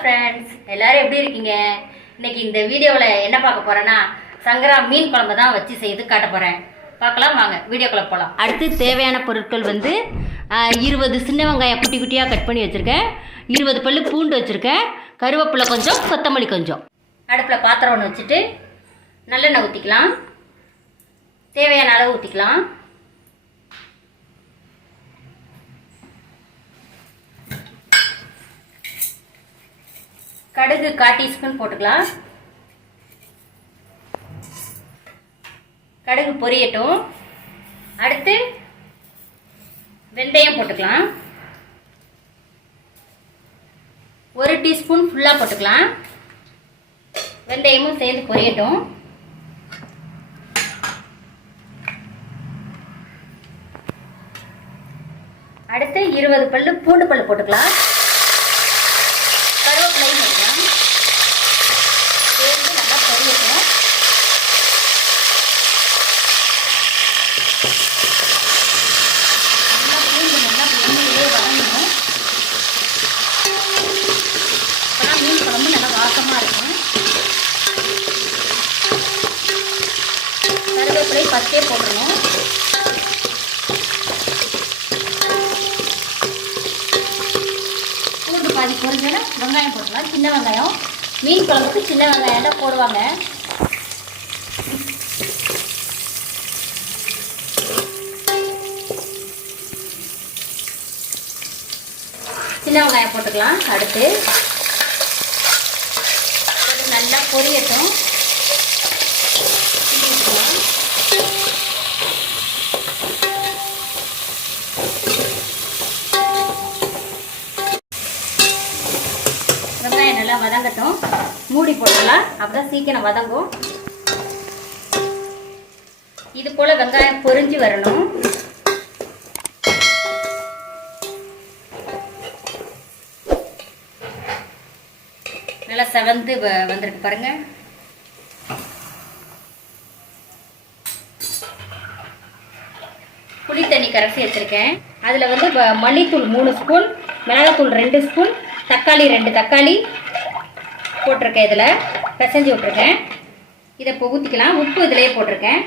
Friends, எல்லாரும் எப்படி இருக்கீங்க? இன்னைக்கு இந்த வீடியோவில் என்ன பார்க்க போறேன்னா சங்கரா மீன் குழம்பு தான் வச்சு செய்து காட்ட போகிறேன். பார்க்கலாம் வாங்க, வீடியோக்குள்ளே போகலாம். அடுத்து தேவையான பொருட்கள் 20 சின்ன வெங்காயம் குட்டி குட்டியாக கட் பண்ணி வச்சுருக்கேன், 20 பல்லு பூண்டு வச்சுருக்கேன், கருவேப்பிலை கொஞ்சம், கொத்தமல்லி கொஞ்சம். அடுப்பில் பாத்திரம் ஒன்று வச்சுட்டு நல்லெண்ணெய் ஊற்றிக்கலாம், தேவையான அளவு ஊற்றிக்கலாம். கடுகு 1/4 டீஸ்பூன் போட்டுக்கலாம். கடுகு பொரியட்டும். அடுத்து வெந்தயம் போட்டுக்கலாம், 1 டீஸ்பூன் ஃபுல்லாக போட்டுக்கலாம். வெந்தயமும் சேர்ந்து பொரியட்டும். அடுத்து 20 பல்லு பூண்டு பல்லு போட்டுக்கலாம். கருவேப்பிலையும் போட்டுக்கலாம். சேர்ந்து நல்லா பொரியட்டும். நல்லா பூண்டு நல்லா எண்ணெயிலே வதங்கணும். அப்போதான் மீன் குழம்பு நல்லா வாசமாக இருக்கும். கருவேப்பிலை ஃபஸ்ட்டே போட்டுருணும். பாதி பொரிஞ்சோன்னா வெங்காயம் போட்டுக்கலாம். சின்ன வெங்காயம், மீன் குழம்புக்கு சின்ன வெங்காயம் தான் போடுவாங்க. சின்ன வெங்காயம் போட்டுக்கலாம். அடுத்து நல்லா பொரியட்டும். வெங்காயம் நல்லா வதங்கட்டும். மூடி போடலாம், அப்பதான் சீக்கிரம் வதங்கும். இது போல வெங்காயம் பொரிஞ்சு வரணும். நல்லா செவந்து வந்திருக்கு பாருங்க. புளி தண்ணி கரைச்சி வச்சிருக்கேன். அதில் மல்லித்தூள் 3 ஸ்பூன், மிளகாத்தூள் 2 ஸ்பூன், தக்காளி 2 தக்காளி போட்டிருக்கேன். இதில் பிசைஞ்சு விட்ருக்கேன். இதை இப்போ ஊற்றிக்கலாம். உப்பு இதிலேயே போட்டிருக்கேன்.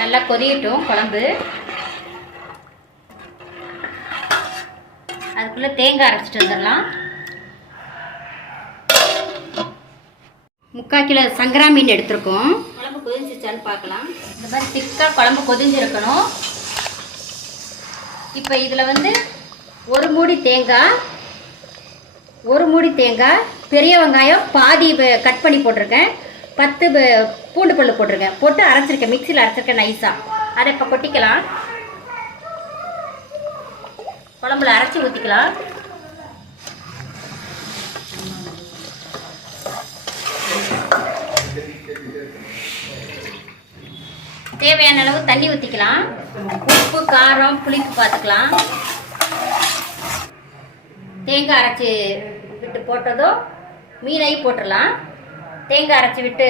நல்லா கொதிக்கட்டும் குழம்பு. அதுக்குள்ளே தேங்காய் அரைச்சிட்டு வந்துடலாம். 3/4 கிலோ சங்கரா மீன் எடுத்துருக்கோம். குழம்பு கொதிஞ்சிச்சான்னு பார்க்கலாம். இந்த மாதிரி திக்காக குழம்பு கொதிஞ்சிருக்கணும். இப்போ இதில் 1 மூடி தேங்காய், 1 மூடி தேங்காய், பெரிய வெங்காயம் பாதி கட் பண்ணி போட்டிருக்கேன், 10 பூண்டு பல்லு போட்டிருக்கேன், போட்டு அரைச்சிருக்கேன், மிக்சியில் அரைச்சிருக்கேன் நைஸாக. அதை இப்போ கொட்டிக்கலாம். குழம்புல அரைச்சி ஊற்றிக்கலாம். தேவையான அளவு தண்ணி ஊற்றிக்கலாம். உப்பு காரம் புளிப்பு பார்த்துக்கலாம். தேங்காய் அரைச்சி விட்டு போட்டதும் மீனையும் போட்டுடலாம். தேங்காய் அரைச்சி விட்டு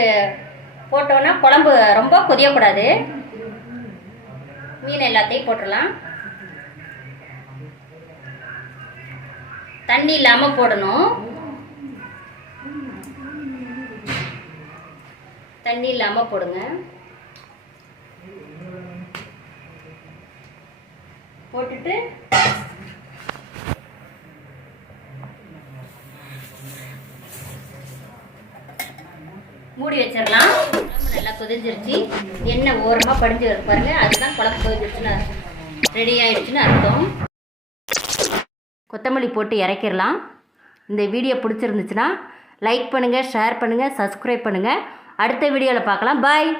போட்டோன்னா குழம்பு ரொம்ப கொதியக்கூடாது. மீன் எல்லாத்தையும் போட்டுடலாம். தண்ணி இல்லாமல் போடணும். தண்ணி இல்லாமல் போடுங்க. போட்டுட்டு மூடி வச்சிடலாம். குழம்பு நல்லா கொதிஞ்சிருச்சு. எண்ணெய் ஓரமாக படிஞ்சு பாருங்க. அதுதான் குழம்பு கொதிஞ்சிருச்சுன்னு ரெடி ஆயிடுச்சுன்னு அர்த்தம். கொத்தமல்லி போட்டு இறக்கிடலாம். இந்த வீடியோ பிடிச்சிருந்துச்சுன்னா லைக் பண்ணுங்கள், ஷேர் பண்ணுங்கள், சப்ஸ்கிரைப் பண்ணுங்கள். அடுத்த வீடியோவில் பார்க்கலாம். பாய்.